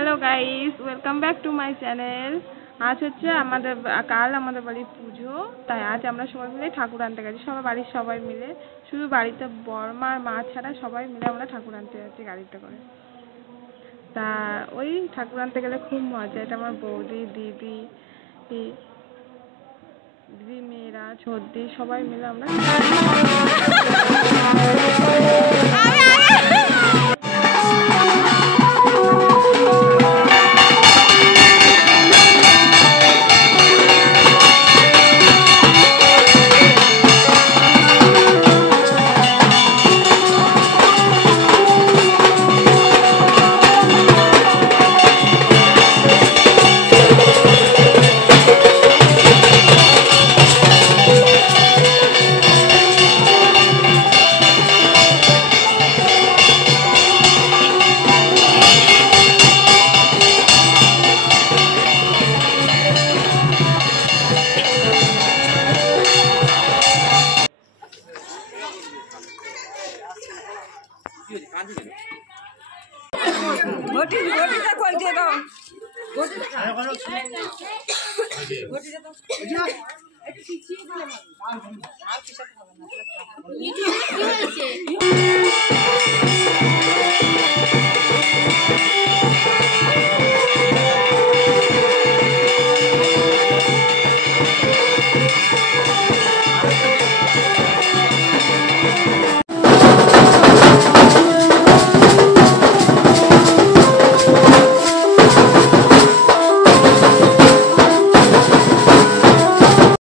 Hello guys, welcome back to my channel. আজ হচ্ছে কাল আমাদের বাড়ির পুজো, তাই আজ আমরা সবাই মিলে ঠাকুর আনতে গেছি। বাড়ির সবাই মিলে, শুধু বাড়িতে বড়মা আর মা ছাড়া সবাই মিলে আমরা ঠাকুর আনতে যাচ্ছি গাড়িতে করে। তা ওই ঠাকুর আনতে গেলে খুব মজা। এটা আমার বৌদি, দিদি, মেয়েরা, ছোটদি সবাই মিলে আমরা ঘটিটা কই দিয়ে দাও। ঘটিটা দাও। একটু পিছিয়ে দিলে ভালো। আর কিছু খাবে না। কি হয়েছে?